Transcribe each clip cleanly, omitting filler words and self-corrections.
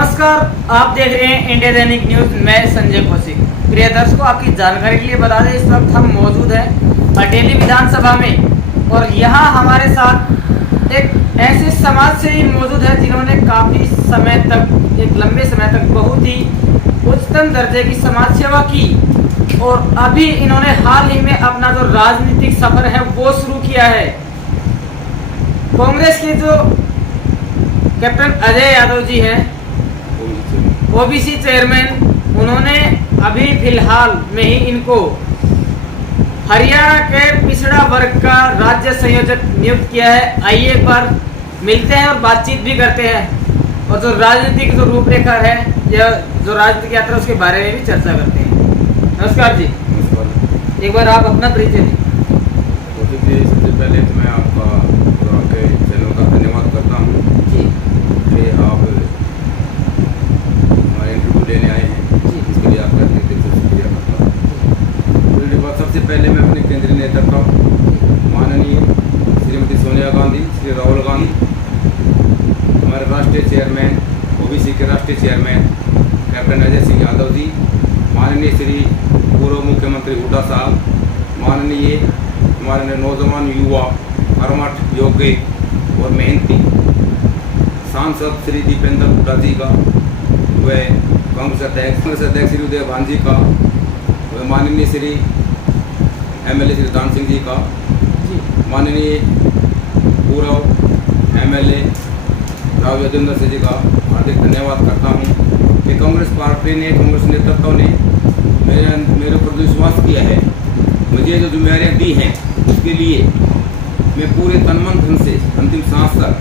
नमस्कार, आप देख रहे हैं इंडिया दैनिक न्यूज। मैं संजय कौशिक। प्रिय दर्शकों, आपकी जानकारी के लिए बता दें, इस वक्त हम मौजूद हैं अटेली विधानसभा में और यहाँ हमारे साथ एक ऐसे समाज सेवी मौजूद है जिन्होंने काफ़ी समय तक, एक लंबे समय तक बहुत ही उच्चतम दर्जे की समाज सेवा की और अभी इन्होंने हाल ही में अपना जो राजनीतिक सफर है वो शुरू किया है। कांग्रेस के जो कैप्टन अजय यादव जी हैं, ओबीसी चेयरमैन, उन्होंने अभी फिलहाल में ही इनको हरियाणा के पिछड़ा वर्ग का राज्य संयोजक नियुक्त किया है। आइए एक बार मिलते हैं और बातचीत भी करते हैं और जो राजनीतिक जो रूपरेखा है या जो राजनीतिक यात्रा उसके बारे में भी चर्चा करते हैं। नमस्कार जी। नमस्कार। एक बार आप अपना परिचय दें। सबसे पहले तो मैं आपका आपके चैनल का धन्यवाद करता हूँ कि आप हमारे इंटरव्यू लेने आए हैं, इसके लिए आपका दिल से शुक्रिया करता हूँ। उसके बाद सबसे पहले मैं अपने केंद्रीय नेतृत्व माननीय श्रीमती सोनिया गांधी, श्री राहुल गांधी, हमारे राष्ट्रीय चेयरमैन, ओबीसी के राष्ट्रीय चेयरमैन कैप्टन अजय सिंह यादव जी, माननीय श्री पूर्व मुख्यमंत्री हुड्डा साहब, माननीय हमारे नौजवान युवा कर्मठ, योग्य और मेहनती सांसद श्री दीपेंद्र हुड्डा जी का, व कांग्रेस अध्यक्ष श्री उदय भान जी का, व माननीय श्री एमएलए श्री दान सिंह जी का, माननीय पूर्व एमएलए राव यदुवेंद्र सिंह जी का हार्दिक धन्यवाद करता हूँ कि कांग्रेस पार्टी ने, कांग्रेस नेतृत्व ने मेरे ऊपर विश्वास किया है, मुझे जो जिम्मेदारियाँ दी हैं उसके लिए मैं पूरे तन मन धन से अंतिम सांस तक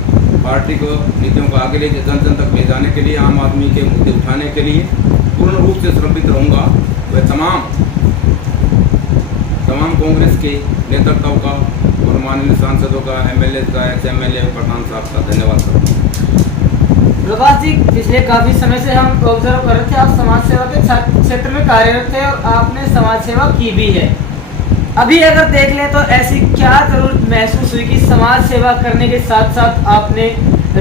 पार्टी को नीतियों को आगे ले जन जन तक ले जाने के लिए, आम आदमी के मुद्दे उठाने के लिए पूर्ण रूप से समर्पित रहूँगा। वह तमाम कांग्रेस के नेतृत्व का और माननीय सांसदों का, एमएलए का, एक्स-एमएलए प्रधान साहब का धन्यवाद करता हूँ। प्रभास जी, पिछले काफी समय से हम ऑब्जर्व कर रहे थे, आप समाज सेवा के क्षेत्र में कार्यरत थे और आपने समाज सेवा की भी है। अभी अगर देख लें तो ऐसी क्या जरूरत महसूस हुई कि समाज सेवा करने के साथ साथ आपने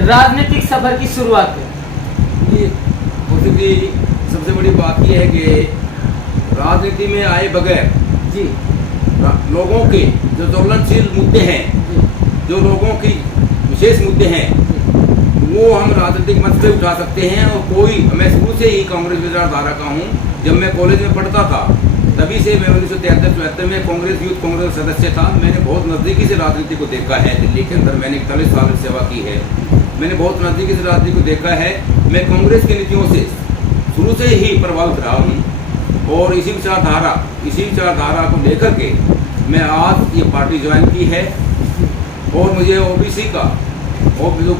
राजनीतिक सफर की शुरुआत की? ये सबसे बड़ी बात यह है कि राजनीति में आए बगैर जी लोगों के जो ज्वलनशील मुद्दे हैं, जो लोगों की विशेष मुद्दे हैं, वो हम राजनीतिक मंच पे उठा सकते हैं। और मैं शुरू से ही कांग्रेस विचारधारा का हूँ। जब मैं कॉलेज में पढ़ता था तभी से मैं 1973 में कांग्रेस यूथ कांग्रेस सदस्य था। मैंने बहुत नज़दीकी से राजनीति को देखा है। दिल्ली के अंदर मैंने 41 साल सेवा की है। मैंने बहुत नज़दीकी से राजनीति को देखा है। मैं कांग्रेस की नीतियों से शुरू से ही प्रभावित रहा हूँ और इसी विचारधारा को लेकर के मैं आज ये पार्टी ज्वाइन की है। और मुझे ओबीसी का जो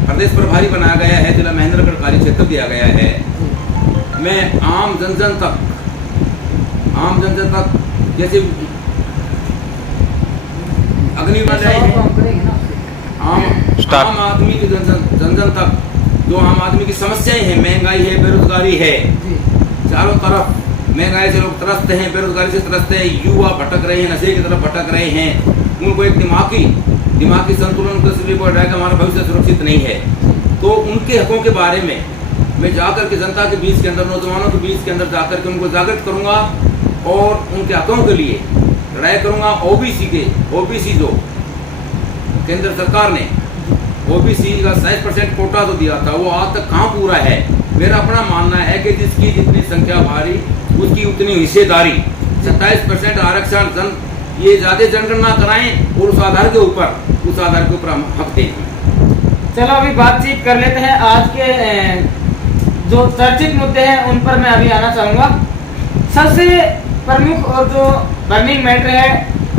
प्रदेश प्रभारी बनाया गया है, जिला महेंद्रगढ़ कार्य क्षेत्र दिया गया है। मैं आम जन जन तक जैसे अग्निवीर आम आदमी की जन जन तक जो आम आदमी की समस्याएं हैं, महंगाई है, बेरोजगारी है, चारों तरफ महंगाई से लोग त्रस्त हैं, बेरोजगारी से त्रस्त हैं, युवा भटक रहे हैं, नशे की तरफ भटक रहे हैं। उनको एक दिमागी संतुलन का रिपोर्ट है कि हमारा भविष्य सुरक्षित नहीं है। तो उनके हकों के बारे में मैं जाकर के जनता के बीच के अंदर, नौजवानों के बीच के अंदर जाकर के उनको जागृत करूंगा और उनके हकों के लिए लड़ाई करूंगा। ओबीसी जो केंद्र सरकार ने ओबीसी का 60% कोटा जो दिया था, वो आज तक कहाँ पूरा है। मेरा अपना मानना है कि जिसकी जितनी संख्या भारी उसकी उतनी हिस्सेदारी। 27% आरक्षण ये ज्यादा जनगणना कराएं और उस आधार के ऊपर हम हक दें। चलो अभी बातचीत कर लेते हैं। आज के जो चर्चित मुद्दे हैं उन पर मैं अभी आना चाहूँगा। सबसे प्रमुख और जो बर्निंग मैटर है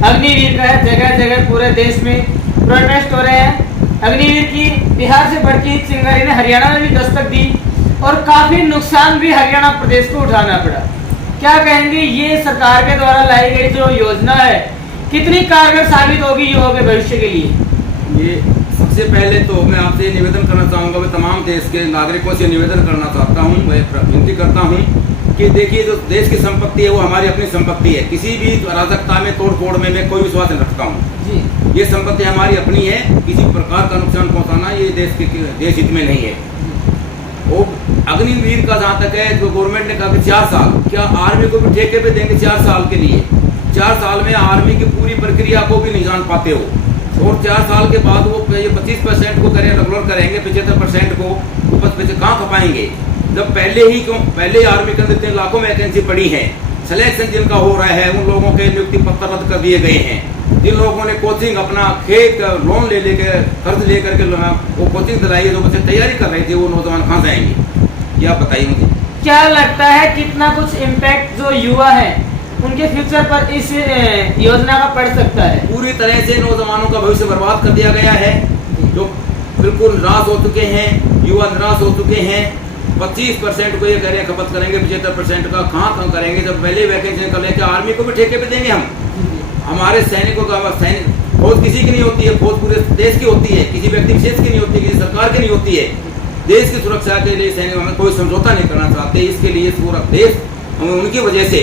अग्निवीर का है। जगह जगह पूरे देश में प्रोटेस्ट हो रहे हैं। अग्निवीर की बिहार से बढ़ती चिंगारी ने हरियाणा में भी दस्तक दी और काफी नुकसान भी हरियाणा प्रदेश को उठाना पड़ा। क्या कहेंगे, ये सरकार के द्वारा लाई गई जो योजना है कितनी कारगर साबित होगी युवाओं के भविष्य के लिए? ये सबसे पहले तो मैं आपसे निवेदन करना चाहूँगा, मैं तमाम देश के नागरिकों से निवेदन करना चाहता हूँ, मैं विनती करता हूँ कि देखिए, जो देश की संपत्ति है वो हमारी अपनी संपत्ति है। किसी भी अराजकता में, तोड़ फोड़ में मैं कोई विश्वास नहीं रखता हूँ। ये संपत्ति हमारी अपनी है। किसी प्रकार का नुकसान पहुँचाना ये देश हित में नहीं है। अग्निवीर का जहाँ तक है, जो गवर्नमेंट ने कहा कि 4 साल, क्या आर्मी को भी ठेके पे देंगे 4 साल के लिए? 4 साल में आर्मी की पूरी प्रक्रिया को भी नहीं जान पाते हो, और 4 साल के बाद वो ये 25% को करें रेगुलर करेंगे, 75% को वापस पैसे कहाँ खपाएंगे? जब पहले ही आर्मी के अंदर 3 लाखों वैकेंसी पड़ी है, सिलेक्शन जिनका हो रहा है उन लोगों के नियुक्ति पत्र रद्द कर दिए गए हैं। जिन लोगों ने कोचिंग अपना खेत लोन ले लेकर कर्ज लेकर के वो कोचिंग दिलाई है, जो बच्चे तैयारी कर रहे थे, वो नौजवान कहाँ जाएंगे? ये आप बताइए मुझे। क्या लगता है कितना कुछ इम्पैक्ट जो युवा है उनके फ्यूचर पर इस योजना का पड़ सकता है? पूरी तरह से नौजवानों का भविष्य बर्बाद कर दिया गया है, जो बिल्कुल निराश हो चुके हैं, युवा निराश हो चुके हैं। 25% को ये कह रहे हैं खपत करेंगे, 75% का कहाँ करेंगे? जब पहले वैकेंसी कर लेके आर्मी को भी ठेके पे देंगे हम। हमारे सैनिकों का फौज किसी की नहीं होती है, फौज पूरे देश की होती है, किसी व्यक्ति विशेष की नहीं होती, किसी सरकार की नहीं होती है। देश की सुरक्षा के लिए सैनिक हमें कोई समझौता नहीं करना चाहते, इसके लिए पूरा देश हमें उनकी वजह से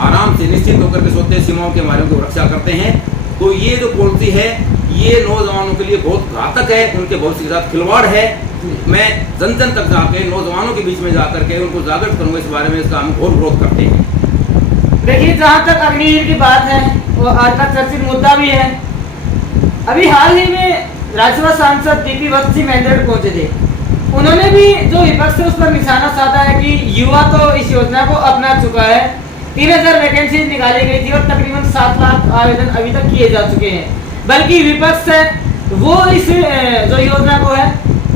आराम से निश्चित होकर के सोते सीमाओं के हमारे की रक्षा करते हैं। तो ये जो पॉलिसी है ये नौजवानों के लिए बहुत घातक है, उनके भविष्य के साथ खिलवाड़ है। मैं जन जन तक जाके नौजवानों के बीच में जाकर के उनको जागृत करूंगा इस बारे में, इसका हम घोर विरोध करते हैं। देखिए, जहाँ तक अग्निवीर की बात है वो आज का चर्चित मुद्दा भी है। अभी हाल ही में राज्यसभा सांसद डीपी वत्स जी मेंढर पहुंचे थे, उन्होंने भी जो विपक्ष है उस पर निशाना साधा है कि युवा तो इस योजना को अपना चुका है। 3000 वैकेंसी निकाली गई थी और तकरीबन 7 लाख आवेदन अभी तक किए जा चुके हैं, बल्कि विपक्ष है वो इस जो योजना को है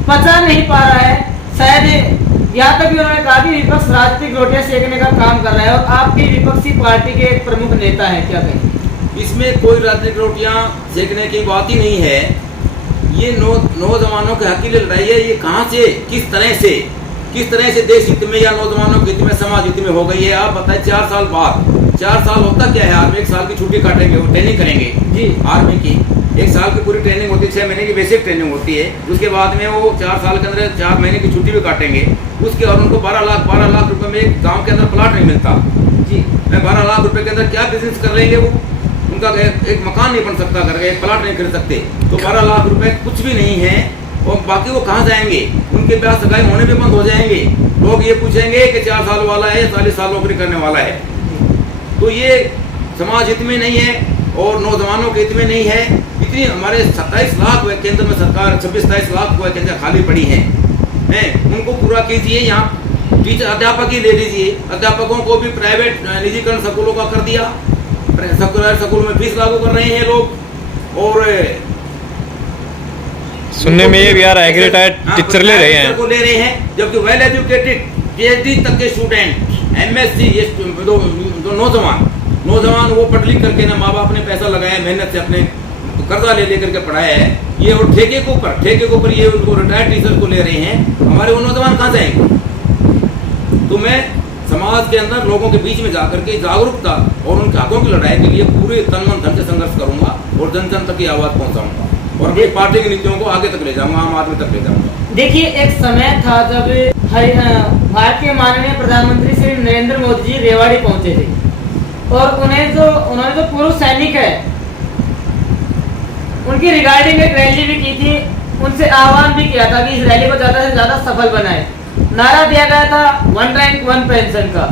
पचा नहीं पा रहा है। शायद यहाँ तक भी उन्होंने कहा कि विपक्ष राजनीतिक रोटियां सेकने का काम कर रहा है, और आपकी विपक्षी पार्टी के एक प्रमुख नेता है, क्या कहें? इसमें कोई राजनीतिक रोटियां सेकने की बात ही नहीं है। ये नौजवानों के हक के लिए लड़ाई है। ये कहाँ से किस तरह से देश हित में या नौजवानों के हित में समाज हित में हो गई है? आप बताएं। 4 साल बाद 4 साल होता क्या है? आर्मी 1 साल की छुट्टी काटेंगे, वो ट्रेनिंग करेंगे जी। आर्मी की 1 साल की पूरी ट्रेनिंग होती है, 6 महीने की बेसिक ट्रेनिंग होती है। उसके बाद में वो 4 साल के अंदर 4 महीने की छुट्टी भी काटेंगे। उसके और उनको 12 लाख रुपए में एक गांव के अंदर प्लाट नहीं मिलता जी। मैं 12 लाख रुपए के अंदर क्या बिजनेस कर लेंगे? वो उनका एक मकान नहीं बन सकता, करके एक प्लाट नहीं खरीद सकते, तो 12 लाख रुपए कुछ भी नहीं है। और बाकी वो कहाँ जाएंगे? उनके ब्याह सगाई होने भी बंद हो जाएंगे। लोग ये पूछेंगे कि 4 साल वाला है, 40 साल नौकरी करने वाला है। तो ये समाज हित में नहीं है और नौजवानों के हित में नहीं है। इतनी हमारे 27 लाख केंद्र में सरकार 26-27 लाख वैकेंसियां खाली पड़ी हैं, उनको पूरा कीजिए। यहाँ टीचर अध्यापक ही ले लीजिए, अध्यापकों को भी प्राइवेट निजीकरण स्कूलों का कर दिया। स्कूल में फीस लागू कर रहे हैं लोग, और सुनने में ये भी आ रहा है कि रिटायर्ड टीचर ले रहे हैं, को ले रहे हैं, जबकि वेल एजुकेटेड PhD तक के स्टूडेंट, MSc, जो नौजवान वो पढ़ लिख करके ना, माँ बाप ने पैसा लगाया, मेहनत से अपने कर्जा ले लेकर के पढ़ाया है, ये और ठेके के ऊपर ये उनको रिटायर्ड टीचर को ले रहे हैं। हमारे वो नौजवान कहाँ जाएंगे? तो मैं समाज के अंदर लोगों के बीच में जाकर के जागरूकता और उनके हकों की लड़ाई के लिए पूरे तन मन धन से संघर्ष करूंगा और जन जन तक की आवाज पहुंचाऊंगा और अपनी पार्टी की नीतियों को आगे तक ले जाऊंगा, आम आदमी तक ले जाऊंगा। देखिए, एक समय था जब भारत के माननीय प्रधानमंत्री श्री नरेंद्र मोदी जी रेवाड़ी पहुंचे थे, और उन्होंने जो पूर्व सैनिक है उनकी रिगार्डिंग एक रैली भी की थी, उनसे आह्वान भी किया था कि इस रैली को ज्यादा से ज्यादा सफल बनाए। नारा दिया गया था 1 रैंक 1 पेंशन का,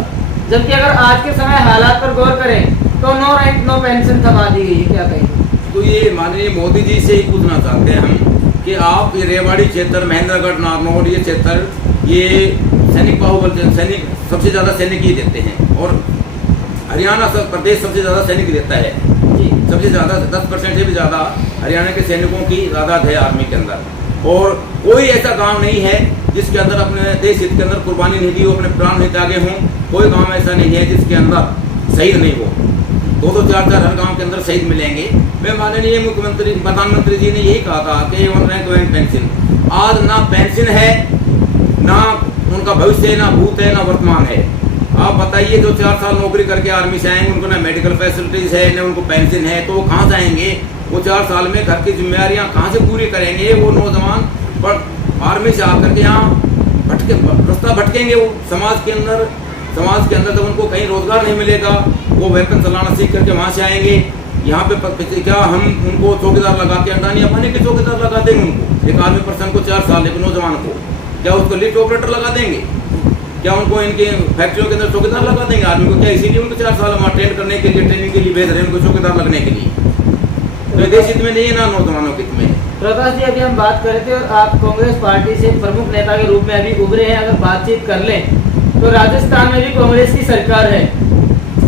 जबकि अगर आज के समय हालात पर गौर करें तो 9 रैंक 9 पेंशन थमा दी गई है, क्या कहेंगे? तो ये माननीय मोदी जी से ही पूछना चाहते हैं हम कि आप ये रेवाड़ी क्षेत्र, महेंद्रगढ़, नागौर, ये क्षेत्र, ये सैनिक बाहुबल सैनिक सबसे ज्यादा सैनिक ही देते हैं, और हरियाणा प्रदेश सबसे ज्यादा सैनिक देता है जी। सबसे ज्यादा 10% से भी ज्यादा हरियाणा के सैनिकों की तादाद है आर्मी के अंदर, और कोई ऐसा गांव नहीं है जिसके अंदर अपने देश हित के अंदर कुर्बानी नहीं दी हो, अपने प्राण नहीं त्यागे हों। कोई गांव ऐसा नहीं है जिसके अंदर शहीद नहीं हो। 200-400 हर गांव के अंदर शहीद मिलेंगे। मैं माननीय प्रधानमंत्री जी ने यही कहा था कि 1 रैंक 1 पेंशन। आज ना पेंशन है, ना उनका भविष्य, ना भूत है, ना वर्तमान है। आप बताइए, जो 4 साल नौकरी करके आर्मी से आएंगे, उनको ना मेडिकल फैसिलिटीज है, ना उनको पेंशन है, तो वो कहाँ जाएंगे? वो 4 साल में घर की जिम्मेदारियां कहाँ से पूरी करेंगे? वो नौजवान पर आर्मी से आकर के यहाँ रास्ता भटकेंगे। वो समाज के अंदर जब उनको कहीं रोजगार नहीं मिलेगा, वो वेपन चलाना सीख करके वहाँ से आएंगे। यहाँ पे क्या हम उनको चौकीदार लगा के, अंडानी अंबानी के चौकीदार लगा देंगे उनको? एक आर्मी पर्सन को 4 साल, एक नौजवान को क्या उसको लिफ्ट ऑपरेटर लगा देंगे? क्या उनको इनके फैक्ट्रियों के अंदर चौकीदार लगा देंगे आदमी को? क्या इसीलिए उनको 4 साल हम ट्रेन करने के लिए, ट्रेनिंग के लिए भेज रहे हैं उनको चौकीदार लगने के लिए? तो देश हित में नहीं है ना नौजवानों के हित में। प्रकाश जी, अभी हम बात कर रहे थे और आप कांग्रेस पार्टी से प्रमुख नेता के रूप में अभी उभरे हैं। अगर बातचीत कर लें तो राजस्थान में भी कांग्रेस की सरकार है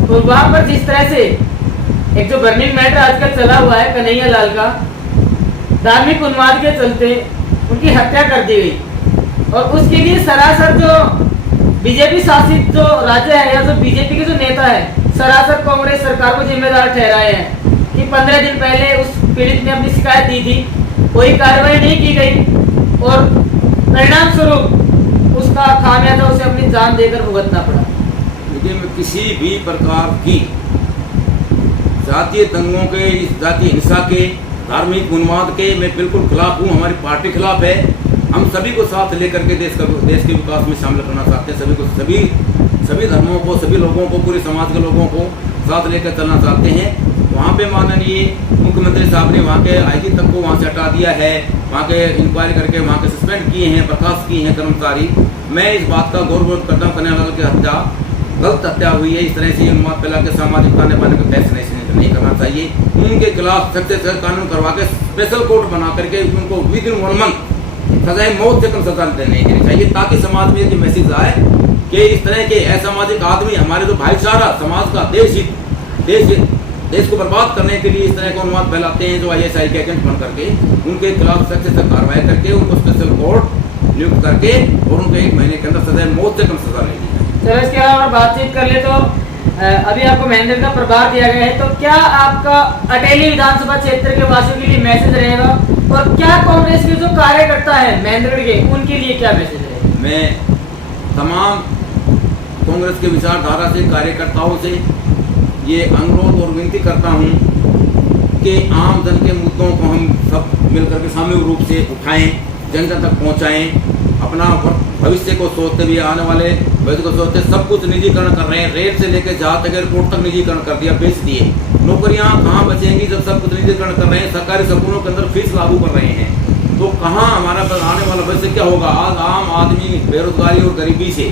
और वहां पर जिस तरह से एक जो बर्निंग मैटर आजकल चला हुआ है कन्हैया लाल का, धार्मिक उन्माद के चलते उनकी हत्या कर दी गई और उसके लिए सरासर जो बीजेपी शासित जो राज्य है या जो बीजेपी के जो नेता है सरासर कांग्रेस सरकार को जिम्मेदार ठहराए हैं कि 15 दिन पहले उस पीड़ित ने अपनी शिकायत दी थी, कोई कार्रवाई नहीं की गई और परिणाम स्वरूप उसका खामियाजा उसे अपनी जान देकर भुगतना पड़ा। लेकिन मैं किसी भी प्रकार की जातीय दंगों के, जातीय हिंसा के, धार्मिक उन्माद के मैं बिल्कुल खिलाफ हूँ। हमारी पार्टी खिलाफ है। हम सभी को साथ लेकर के देश के विकास में शामिल करना चाहते हैं। सभी धर्मों को, सभी लोगों को, पूरे समाज के लोगों को साथ लेकर चलना चाहते हैं। वहाँ पे माननीय मुख्यमंत्री साहब ने वहाँ के आईजी तक को वहाँ से हटा दिया है, वहाँ के इंक्वायरी करके वहाँ के सस्पेंड किए हैं, बर्खास्त किए हैं कर्मचारी। मैं इस बात का गौरव करता हूँ कन्हैया लाल की हत्या गलत हत्या हुई है। इस तरह से उन्माद फैला के सामाजिक ताने बाने का फैसला नहीं करना चाहिए। उनके खिलाफ सख्त से सख्त कानून करवा के स्पेशल कोर्ट बना करके उनको विदिन 1 मंथ सजाए मौत से कम सजा देनी चाहिए, ताकि समाज में ये मैसेज आए कि इस तरह के असामाजिक आदमी हमारे जो भाईचारा समाज का देश को बर्बाद करने के लिए इस तरह का उन्माद फैलाते हैं, जो ISI के एजेंट बन करके उनके खिलाफ सख्त से सख्त कार्रवाई करके उनको स्पेशल कोर्ट नियुक्त करके और उनको 1 महीने के अंदर सजा मौत से कम सजा लेनी है। चलो इसके अलावा बातचीत कर ले तो अभी आपको महेंद्र का प्रभार दिया गया है, तो क्या आपका अटेली विधानसभा क्षेत्र के वासियों के लिए मैसेज रहेगा और क्या कांग्रेस के जो कार्यकर्ता है महेंद्रगढ़ के उनके लिए क्या मैसेज रहेगा? मैं तमाम कांग्रेस के विचारधारा से कार्यकर्ताओं से ये अनुरोध और विनती करता हूँ कि आम जन के मुद्दों को हम सब मिलकर के सामूहिक रूप से उठाएं, जन जन तक पहुँचाएं। अपना भविष्य को सोचते भी, आने वाले भविष्य को सोचते सब कुछ निजीकरण कर रहे हैं। रेल से लेकर जहाँ तक एयरपोर्ट तक निजीकरण कर दिया, बेच दिए। नौकरियाँ कहाँ बचेंगी जब सब कुछ निजीकरण कर रहे हैं? सरकारी स्कूलों के अंदर फीस लागू कर रहे हैं, तो कहाँ हमारा आने वाला भविष्य क्या होगा? आज आम आदमी बेरोजगारी और गरीबी से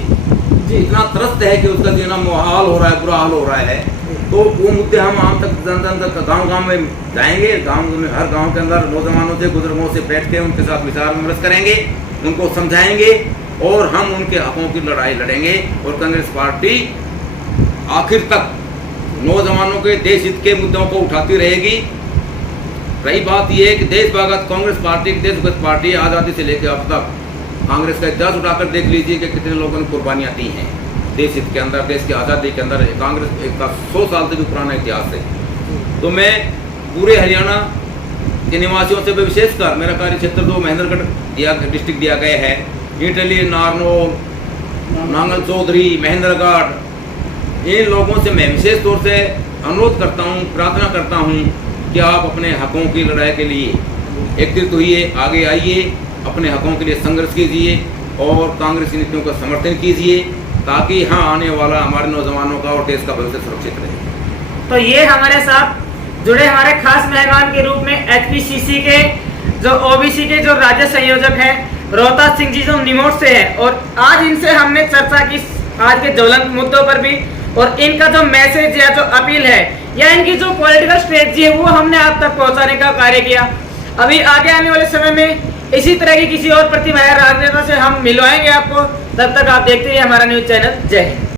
इतना त्रस्त है कि उसका जीना मुहाल हो रहा है, बुरा हाल हो रहा है। तो वो मुद्दे हम आम तक जन तक गाँव में जाएंगे। हर गाँव के अंदर नौजवानों से, बुजुर्गों से बैठ के उनके साथ विचार विमर्श करेंगे, उनको समझाएंगे और हम उनके हकों की लड़ाई लड़ेंगे। और कांग्रेस पार्टी आखिर तक नौजवानों के देश हित के मुद्दों को उठाती रहेगी। रही बात यह है कि देशभक्त कांग्रेस पार्टी, देशभक्त पार्टी आज़ादी से लेकर अब तक कांग्रेस का इतिहास उठाकर देख लीजिए कि कितने लोगों ने कुर्बानियाँ दी हैं देश हित के अंदर, देश की आज़ादी के अंदर। कांग्रेस का 100 साल से भी पुराना इतिहास है। तो मैं पूरे हरियाणा के निवासियों से विशेषकर, मेरा कार्य क्षेत्र जो महेंद्रगढ़ डिस्ट्रिक्ट दिया गया है, इटली, नारनौल, नांगल चौधरी, महेंद्रगढ़, इन लोगों से मैं विशेष तौर से अनुरोध करता हूँ, प्रार्थना करता हूँ कि आप अपने हकों की लड़ाई के लिए एकत्रित होइए, आगे आइए, अपने हकों के लिए संघर्ष कीजिए और कांग्रेस की नीतियों का समर्थन कीजिए, ताकि हाँ आने वाला हमारे नौजवानों का और देश का भविष्य सुरक्षित रहे। तो ये हमारे साथ जुड़े हमारे खास मेहमान के रूप में HPCC के जो OBC के जो राज्य संयोजक हैं रोहतास सिंह जी, जो निमोट से हैं, और आज इनसे हमने चर्चा की आज के ज्वलंत मुद्दों पर भी, और इनका जो मैसेज या जो अपील है या इनकी जो पॉलिटिकल स्ट्रेटजी है वो हमने आप तक पहुंचाने का कार्य किया। अभी आगे आने वाले समय में इसी तरह की किसी और प्रतिभा राजनेता से हम मिलवाएंगे आपको। तब तक आप देखते रहिए हमारा न्यूज चैनल। जय हिंद।